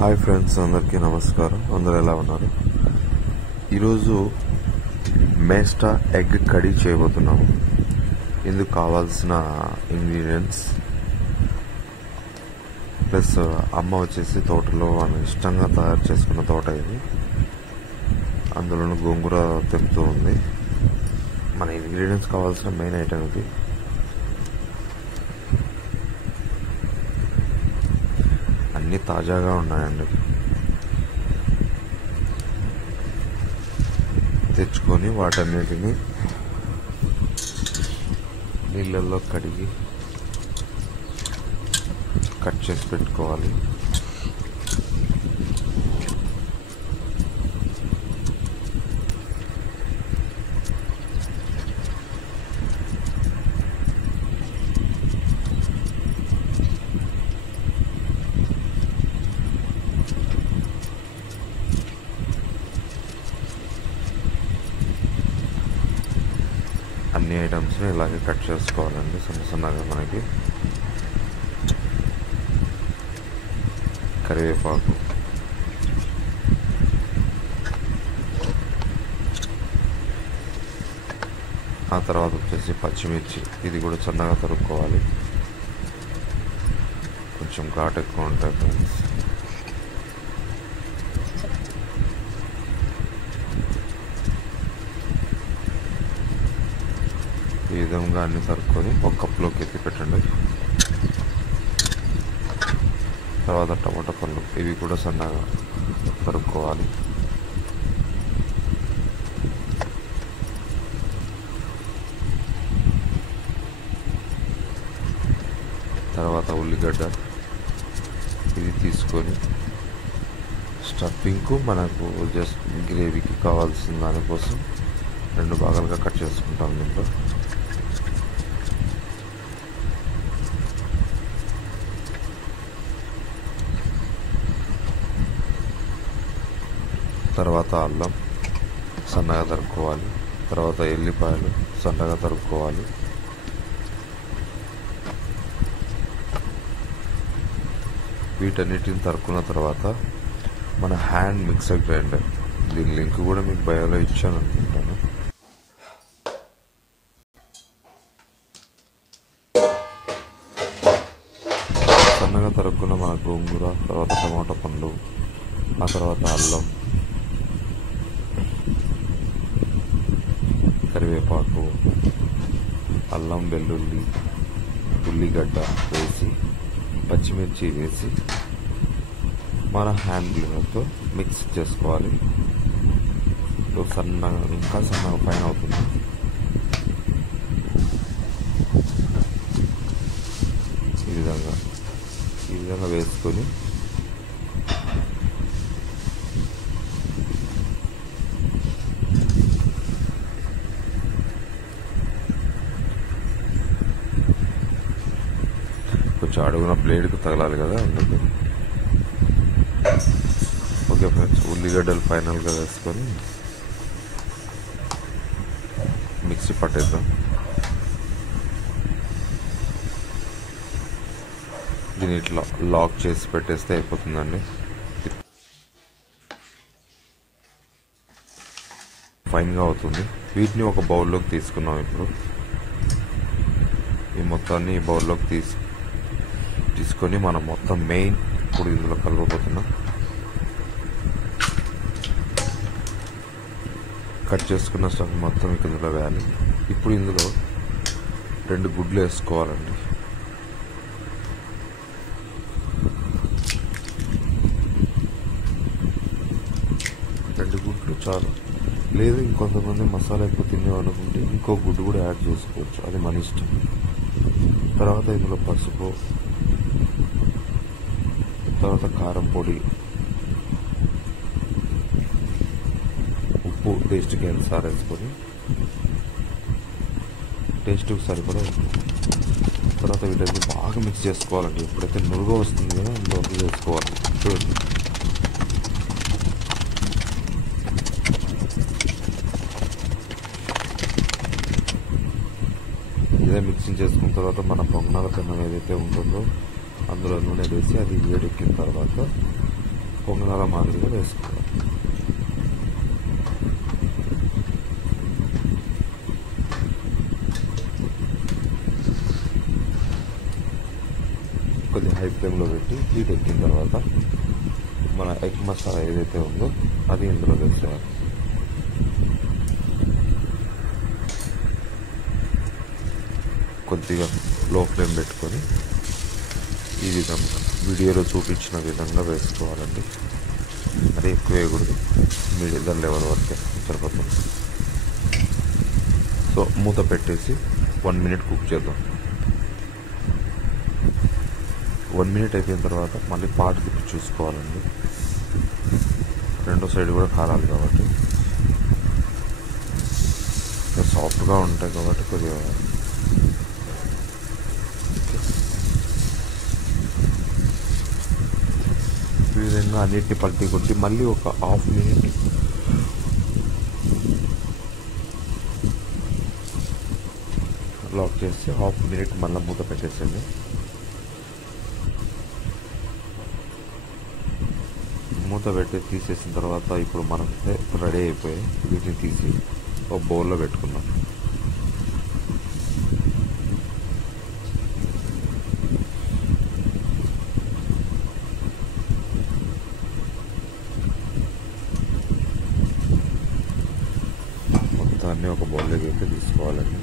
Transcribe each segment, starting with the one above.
Hi friends, అందరికీ నమస్కారం. అందరూ ఎలా ఉన్నారు? ఈరోజు మేస్టా ఎగ్ కర్రీ చేయబోతున్నాము. ఇందుకు కావాల్సిన ఇంగ్రీడియంట్స్ ప్లస్ అమ్మ వచ్చేసి తోటలో మనం ఇష్టంగా తయారు చేసుకున్న తోట ఇది. అందులోనూ గోంగూర తెంపుతూ ఉంది. మన ఇంగ్రీడియంట్స్ కావాల్సిన మెయిన్ ఐటమ్ ఇది. అన్నీ తాజాగా ఉన్నాయండి. తెచ్చుకొని వాటన్నిటిని నీళ్ళల్లో కడిగి కట్ చేసి పెట్టుకోవాలి. అన్ని ఐటమ్స్ని ఇలాగే కట్ చేసుకోవాలండి చిన్న చిన్నగా. మనకి కరివేపాకు, ఆ తర్వాత వచ్చేసి పచ్చిమిర్చి, ఇది కూడా చిన్నగా తరుక్కోవాలి. కొంచెం ఘాటు ఎక్కువ ఉంటాయి ఫ్రెండ్స్. ఈ విధంగా అన్ని తరుక్కొని ఒక కప్లోకి ఎత్తి పెట్టండి. తర్వాత టమాటా పళ్ళు, ఇవి కూడా సన్నగా తరుక్కోవాలి. తర్వాత ఉల్లిగడ్డ, ఇది తీసుకొని స్టఫింగ్కు మనకు జస్ట్ గ్రేవీకి కావాల్సిన దానికోసం 2 భాగాలుగా కట్ చేసుకుంటాం. దీంట్లో తర్వాత అల్లం సన్నగా తరుక్కోవాలి. తర్వాత ఎల్లిపాయలు సన్నగా తరుక్కోవాలి. వీటన్నిటిని తరుక్కున్న తర్వాత మన హ్యాండ్ మిక్సర్ గ్రైండర్, దీని లింక్ కూడా మీకు బయోలో ఇచ్చాను అనుకుంటాను. సన్నగా తరుక్కున్న మన గోంగూర, తర్వాత టమాటా పండు, ఆ తర్వాత అల్లం, కరివేపాకు, అల్లం వెల్లుల్లి, ఉల్లిగడ్డ వేసి పచ్చిమిర్చి వేసి మన హ్యాండ్ బ్లెండర్తో మిక్స్ చేసుకోవాలి. సన్నగా, ఇంకా సన్నగా పైన అవుతుంది. ఈ విధంగా వేసుకొని కొంచెం అడుగున బ్లేడ్కు తగలాలి కదా, అందుకు. ఓకే ఫ్రెండ్స్, ఉల్లిగడ్డలు ఫైనల్గా వేసుకొని మిక్సీ పట్టేద్దాం. దీన్ని ఇట్లా లాక్ చేసి పెట్టేస్తే అయిపోతుందండి. ఫైన్గా అవుతుంది. వీటిని ఒక బౌల్లోకి తీసుకున్నాం. ఇప్పుడు ఈ మొత్తాన్ని ఈ బౌల్లోకి తీసుకొని మనం మొత్తం మెయిన్ ఇప్పుడు ఇందులో కలపబోతున్నాం. కట్ చేసుకున్న స్టఫ్ మొత్తం ఇందులో వేయాలి. ఇప్పుడు ఇందులో 2 గుడ్లు వేసుకోవాలండి. గుడ్లు చాలు. లేదు ఇంకొంతమంది మసాలా ఎక్కువ తినేవనుకుంటే ఇంకో గుడ్డు కూడా యాడ్ చేసుకోవచ్చు, అది మన ఇష్టం. తర్వాత ఇందులో పసుపు, తర్వాత కారం పొడి, ఉప్పు టేస్ట్కి ఎన్నిసార్లు వేసుకొని టేస్ట్కి సరిపడా. తర్వాత వీటన్ని బాగా మిక్స్ చేసుకోవాలండి. ఎప్పుడైతే నురుగు వస్తుంది కదా అందులోకి వేసుకోవాలి. చూడండి, ఇదే మిక్సింగ్ చేసుకున్న తర్వాత మన పొంగనాల పెన్నం ఏదైతే ఉంటుందో అందులో నూనె వేసి అది వేడెక్కిన తర్వాత పొంగనాల మాదిరిగా వేసుకోవాలి. కొద్దిగా హై ఫ్లేమ్లో పెట్టి హీట్ ఎక్కిన తర్వాత మన ఎగ్ మసాలా ఏదైతే ఉందో అది ఇందులో వేసేయాలి. కొద్దిగా లో ఫ్లేమ్ పెట్టుకొని ఈ విధంగా వీడియోలో చూపించిన విధంగా వేసుకోవాలండి. మరి ఎక్కువ వేయకూడదు, మీడియం లెవెల్ వరకే సరిపోతుంది. సో మూత పెట్టేసి 1 minute కుక్ చేద్దాం. 1 minute అయిపోయిన తర్వాత మళ్ళీ పాటు తిప్పి చూసుకోవాలండి. రెండో సైడ్ కూడా కారాలి కాబట్టి సాఫ్ట్గా ఉంటాయి కాబట్టి కొద్దిగా ఈ విధంగా అన్నిటిని పల్టీ కొట్టి మళ్ళీ ఒక 1/2 minute లాక్ చేసి 1/2 minute మళ్ళీ మూత పెట్టేసండి. మూత పెట్టి తీసేసిన తర్వాత ఇప్పుడు మనకి రెడీ అయిపోయి వీటిని తీసి ఒక బౌల్లో పెట్టుకున్నాం. మొత్తాన్ని ఒక బౌల్లోకి అయితే తీసుకోవాలండి.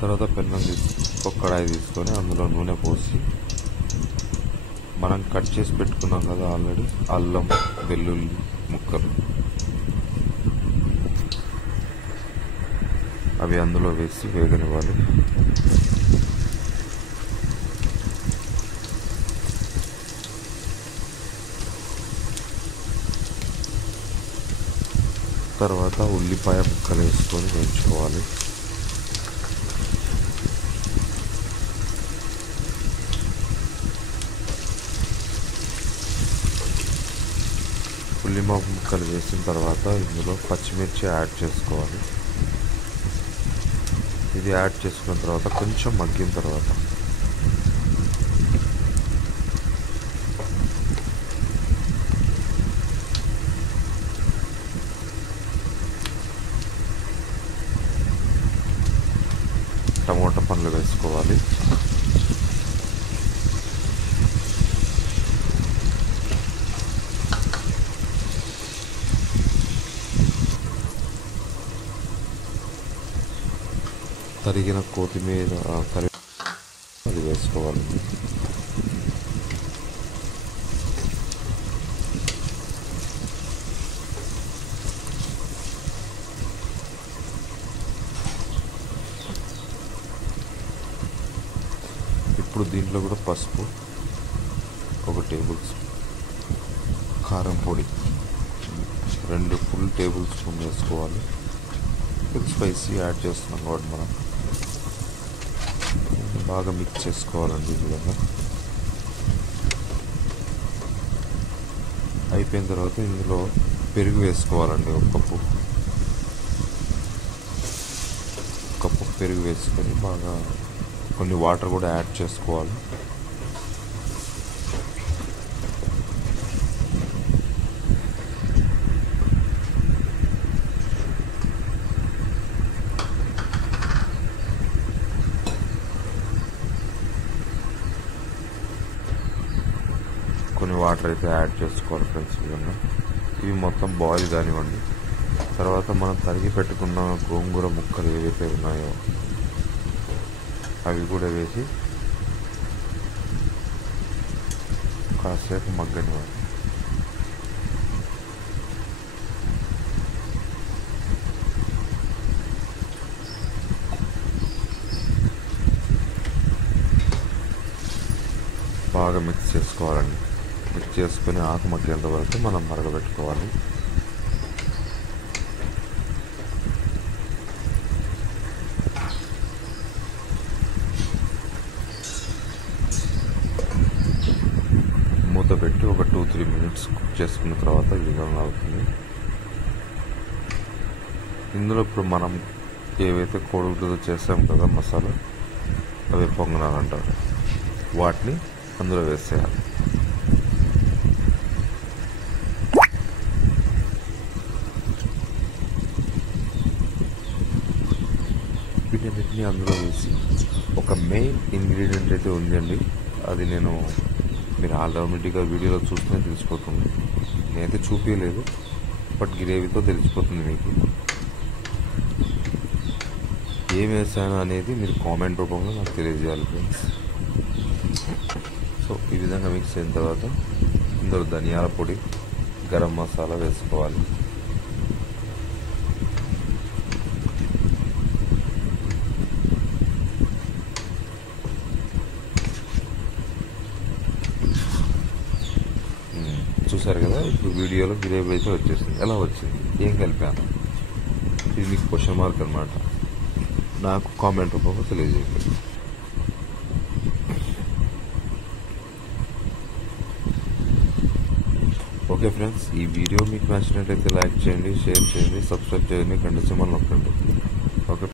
తర్వాత పెన్నం ఒక కడాయి తీసుకొని అందులో నూనె పోసి మనం కట్ చేసి పెట్టుకున్నాం కదా ఆల్రెడీ అల్లం వెల్లుల్లి ముక్కలు అవి అందులో వేసి వేగనివ్వాలి. తర్వాత ఉల్లిపాయ ముక్కలు వేసుకొని వేయించుకోవాలి. ఉల్లిపాయ ముక్కలు వేసిన తర్వాత ఇందులో పచ్చిమిర్చి యాడ్ చేసుకోవాలి. ఇది యాడ్ చేసుకున్న తర్వాత కొంచెం మగ్గిన తర్వాత టమోటా పండ్లు వేసుకోవాలి. తరిగిన కొత్తిమీర అది వేసుకోవాలి. ఇప్పుడు దీంట్లో కూడా పసుపు 1 టేబుల్ స్పూన్, కారం పొడి 2 ఫుల్ టేబుల్ స్పూన్ వేసుకోవాలి. ఇది స్పైసీ యాడ్ చేస్తున్నాం కాబట్టి మనం బాగా మిక్స్ చేసుకోవాలండి. ఈ విధంగా అయిపోయిన తర్వాత ఇందులో పెరుగు వేసుకోవాలండి. 1 కప్పు పెరుగు వేసుకొని బాగా కొన్ని వాటర్ కూడా యాడ్ చేసుకోవాలి. కొన్ని వాటర్ అయితే యాడ్ చేసుకోవాలి ఫ్రెండ్స్. విధంగా ఇవి మొత్తం బాయిల్ కానివ్వండి. తర్వాత మనం తరిగి పెట్టుకున్న గోంగూర ముక్కలు ఏవైతే ఉన్నాయో అవి కూడా వేసి కాసేపు మగ్గనివ్వాలి. బాగా మిక్స్ చేసుకోవాలండి. మిక్స్ చేసుకుని ఆకు మగ్గేంత వరకు మనం మరగబెట్టుకోవాలి. మూత పెట్టి ఒక 2-3 minutes కుక్ చేసుకున్న తర్వాత ఈ విధంగా అవుతుంది. ఇందులో ఇప్పుడు మనం ఏవైతే కోడిగుడ్డుతో చేస్తాం కదా మసాలా, అవి పొంగనాలు అంటారు. వాటిని అందులో వేసేయాలి. వీటన్నిటిని అందులో వేసి ఒక మెయిన్ ఇంగ్రీడియంట్ అయితే ఉందండి, అది మీరు ఆటోమేటిక్గా వీడియోలో చూస్తేనే తెలిసిపోతుంది. నేనైతే చూపించలేదు, బట్ గ్రేవీతో తెలిసిపోతుంది మీకు. ఏం వేసాను అనేది మీరు కామెంట్ రూపంలో నాకు తెలియజేయాలి ఫ్రెండ్స్. సో ఈ విధంగా మిక్స్ అయిన తర్వాత ఇందులో ధనియాల పొడి, గరం మసాలా వేసుకోవాలి. చూసారు కదా, ఇప్పుడు వీడియోలో గ్రేవీ అయితే వచ్చేసింది. ఎలా వచ్చింది, ఏం కలిపాను, ఇది మీకు క్వశ్చన్ మార్క్ అనమాట. నాకు కామెంట్ రూపంలో తెలియజేయండి. ఓకే ఫ్రెండ్స్, ఈ వీడియో మీకు నచ్చినట్లయితే లైక్ చేయండి, షేర్ చేయండి, సబ్స్క్రైబ్ చేయండి, గంట సింబల్ నొక్కండి. ఓకే.